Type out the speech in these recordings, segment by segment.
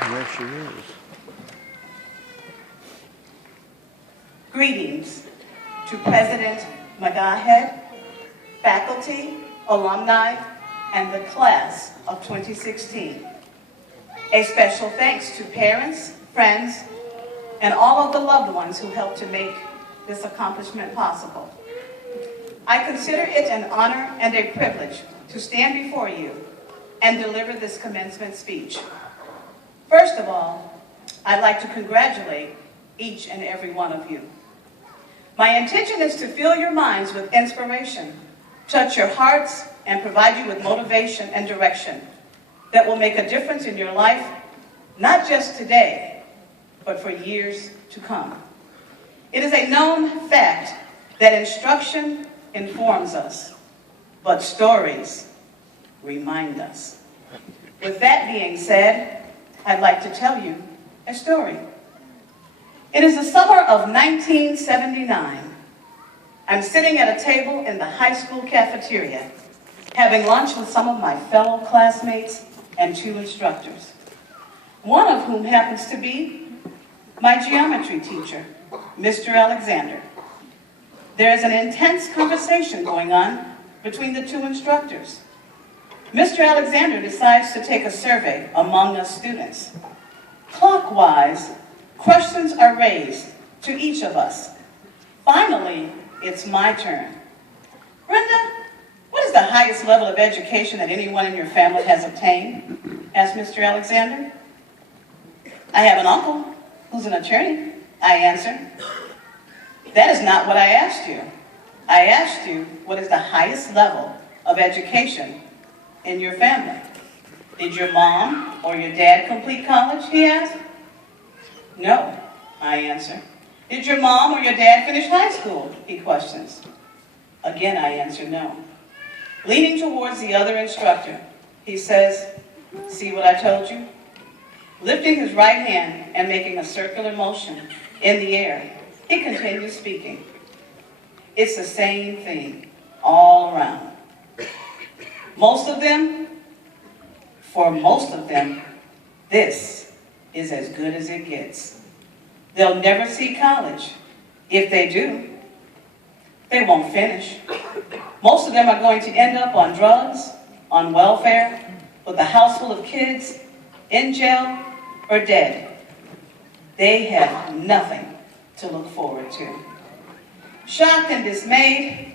There she is. Greetings to President McGahead, faculty, alumni, and the class of 2016. A special thanks to parents, friends, and all of the loved ones who helped to make this accomplishment possible. I consider it an honor and a privilege to stand before you and deliver this commencement speech. First of all, I'd like to congratulate each and every one of you. My intention is to fill your minds with inspiration, touch your hearts, and provide you with motivation and direction that will make a difference in your life, not just today, but for years to come. It is a known fact that instruction informs us, but stories remind us. With that being said, I'd like to tell you a story. It is the summer of 1979. I'm sitting at a table in the high school cafeteria, having lunch with some of my fellow classmates and two instructors, one of whom happens to be my geometry teacher, Mr. Alexander. There is an intense conversation going on between the two instructors. Mr. Alexander decides to take a survey among us students. Clockwise, questions are raised to each of us. Finally, it's my turn. Brenda, what is the highest level of education that anyone in your family has obtained? Asked Mr. Alexander. I have an uncle who's an attorney, I answered. That is not what I asked you. I asked you what is the highest level of education in your family. Did your mom or your dad complete college, he asked. No, I answer. Did your mom or your dad finish high school, he questions. Again, I answer no. Leaning towards the other instructor, he says, see what I told you? Lifting his right hand and making a circular motion in the air, he continues speaking. It's the same thing all around. For most of them, this is as good as it gets. They'll never see college. If they do, they won't finish. Most of them are going to end up on drugs, on welfare, with a house full of kids, in jail, or dead. They have nothing to look forward to. Shocked and dismayed,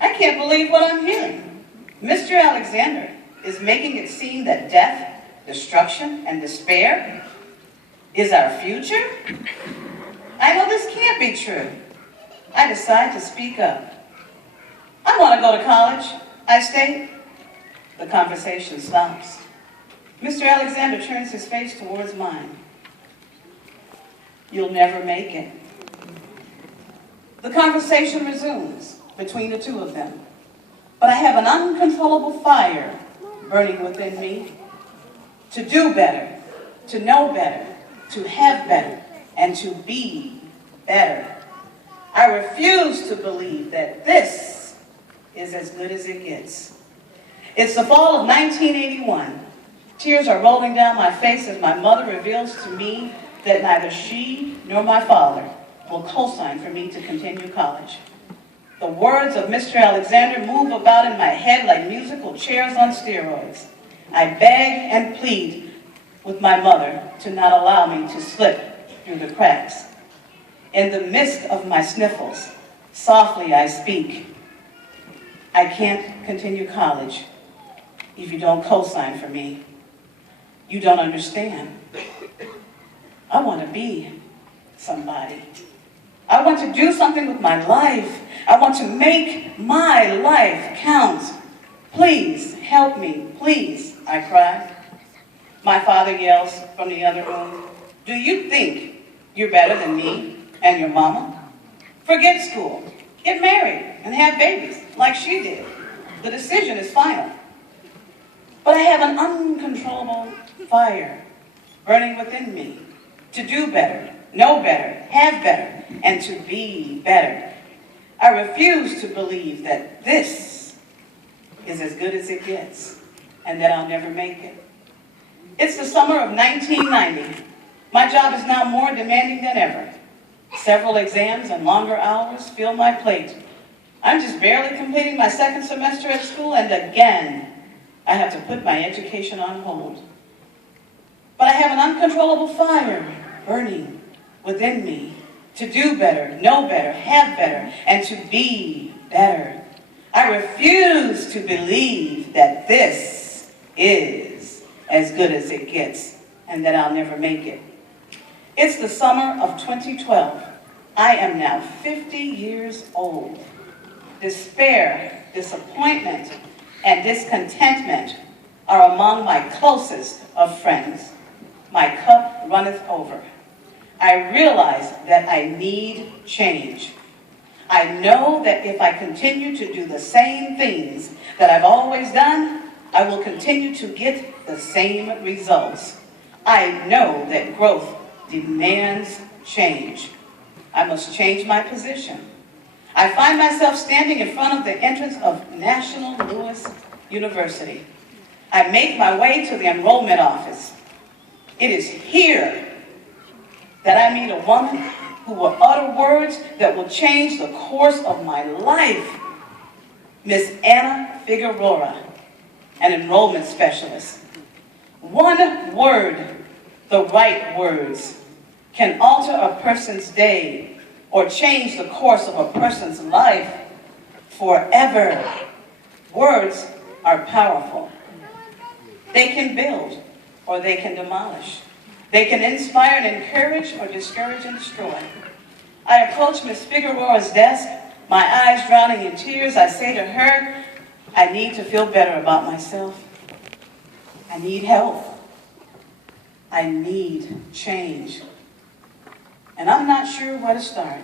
I can't believe what I'm hearing. Mr. Alexander is making it seem that death, destruction, and despair is our future? I know this can't be true. I decide to speak up. I want to go to college, I state. The conversation stops. Mr. Alexander turns his face towards mine. You'll never make it. The conversation resumes between the two of them, but I have an uncontrollable fire burning within me to do better, to know better, to have better, and to be better. I refuse to believe that this is as good as it gets. It's the fall of 1981. Tears are rolling down my face as my mother reveals to me that neither she nor my father will co-sign for me to continue college. The words of Mr. Alexander move about in my head like musical chairs on steroids. I beg and plead with my mother to not allow me to slip through the cracks. In the midst of my sniffles, softly I speak. I can't continue college if you don't co-sign for me. You don't understand. I want to be somebody. I want to do something with my life. I want to make my life count. Please help me, please, I cry. My father yells from the other room, do you think you're better than me and your mama? Forget school. Get married and have babies like she did. The decision is final. But I have an uncontrollable fire burning within me to do better, know better, have better, and to be better. I refuse to believe that this is as good as it gets and that I'll never make it. It's the summer of 1990. My job is now more demanding than ever. Several exams and longer hours fill my plate. I'm just barely completing my second semester at school, and again, I have to put my education on hold. But I have an uncontrollable fire burning within me to do better, know better, have better, and to be better. I refuse to believe that this is as good as it gets and that I'll never make it. It's the summer of 2012. I am now 50 years old. Despair, disappointment, and discontentment are among my closest of friends. My cup runneth over. I realize that I need change. I know that if I continue to do the same things that I've always done, I will continue to get the same results. I know that growth demands change. I must change my position. I find myself standing in front of the entrance of National Louis University. I make my way to the enrollment office. It is here that I meet a woman who will utter words that will change the course of my life. Miss Anna Figueroa, an enrollment specialist. One word, the right words, can alter a person's day or change the course of a person's life forever. Words are powerful. They can build or they can demolish. They can inspire and encourage or discourage and destroy. I approach Miss Figueroa's desk, my eyes drowning in tears. I say to her, I need to feel better about myself. I need help. I need change. And I'm not sure where to start.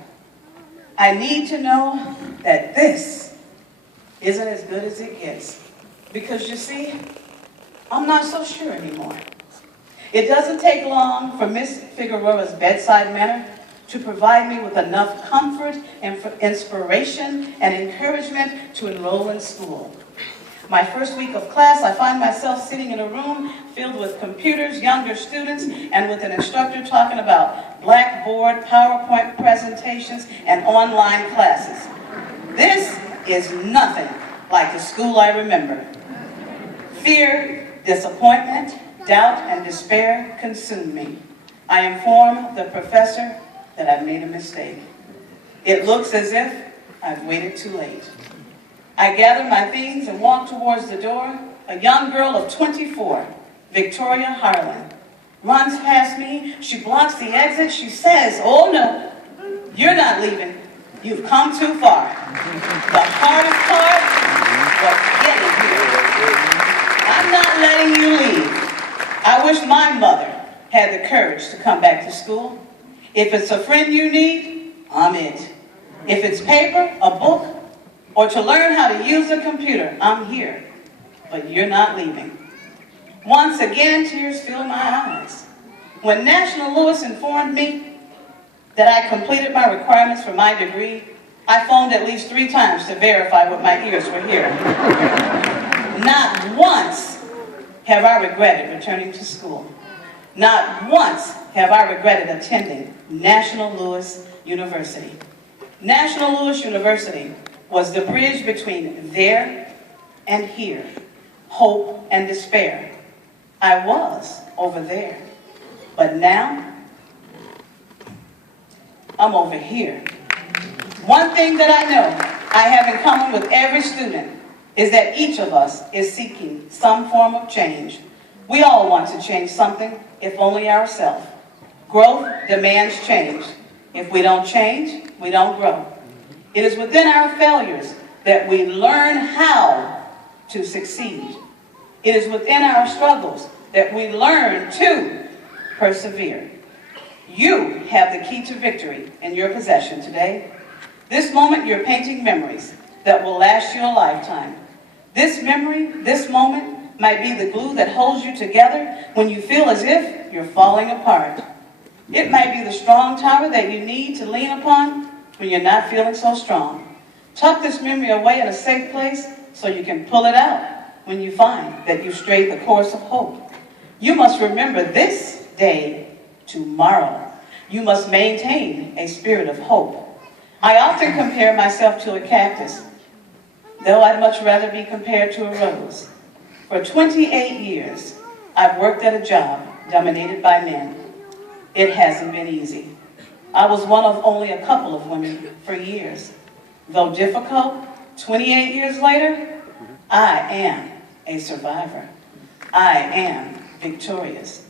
I need to know that this isn't as good as it gets. Because you see, I'm not so sure anymore. It doesn't take long for Miss Figueroa's bedside manner to provide me with enough comfort and inspiration and encouragement to enroll in school. My first week of class, I find myself sitting in a room filled with computers, younger students, and with an instructor talking about Blackboard, PowerPoint presentations, and online classes. This is nothing like the school I remember. Fear, disappointment, doubt, and despair consume me. I inform the professor that I've made a mistake. It looks as if I've waited too late. I gather my things and walk towards the door. A young girl of 24, Victoria Harlan, runs past me. She blocks the exit. She says, "Oh no, you're not leaving. You've come too far." The hardest part was getting here. I'm not letting you leave. I wish my mother had the courage to come back to school. If it's a friend you need, I'm it. If it's paper, a book, or to learn how to use a computer, I'm here. But you're not leaving. Once again, tears fill my eyes. When National Louis informed me that I completed my requirements for my degree, I phoned at least 3 times to verify what my ears were hearing. Not once have I regretted returning to school. Not once have I regretted attending National Louis University. National Louis University was the bridge between there and here, hope and despair. I was over there, but now I'm over here. One thing that I know I have in common with every student is that each of us is seeking some form of change. We all want to change something, if only ourselves. Growth demands change. If we don't change, we don't grow. It is within our failures that we learn how to succeed. It is within our struggles that we learn to persevere. You have the key to victory in your possession today. This moment, you're painting memories that will last you a lifetime. This memory, this moment, might be the glue that holds you together when you feel as if you're falling apart. It might be the strong tower that you need to lean upon when you're not feeling so strong. Tuck this memory away in a safe place so you can pull it out when you find that you've strayed the course of hope. You must remember this day tomorrow. You must maintain a spirit of hope. I often compare myself to a cactus, though I'd much rather be compared to a rose. For 28 years, I've worked at a job dominated by men. It hasn't been easy. I was one of only a couple of women for years. Though difficult, 28 years later, I am a survivor. I am victorious.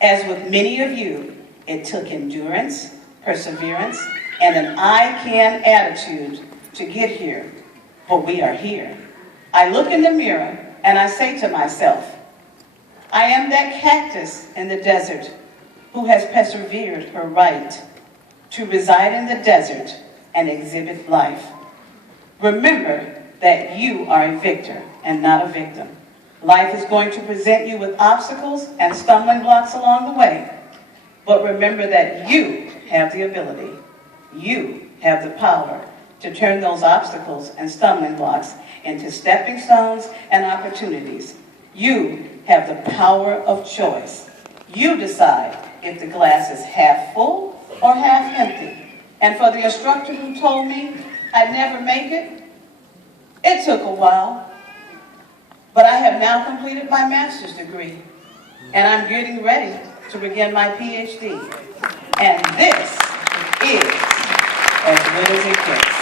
As with many of you, it took endurance, perseverance, and an I can attitude to get here, but we are here. I look in the mirror and I say to myself, I am that cactus in the desert who has persevered her right to reside in the desert and exhibit life. Remember that you are a victor and not a victim. Life is going to present you with obstacles and stumbling blocks along the way, but remember that you have the ability, you have the power to turn those obstacles and stumbling blocks into stepping stones and opportunities. You have the power of choice. You decide if the glass is half full or half empty. And for the instructor who told me I'd never make it, it took a while. But I have now completed my master's degree, and I'm getting ready to begin my PhD. And this is as good as it gets.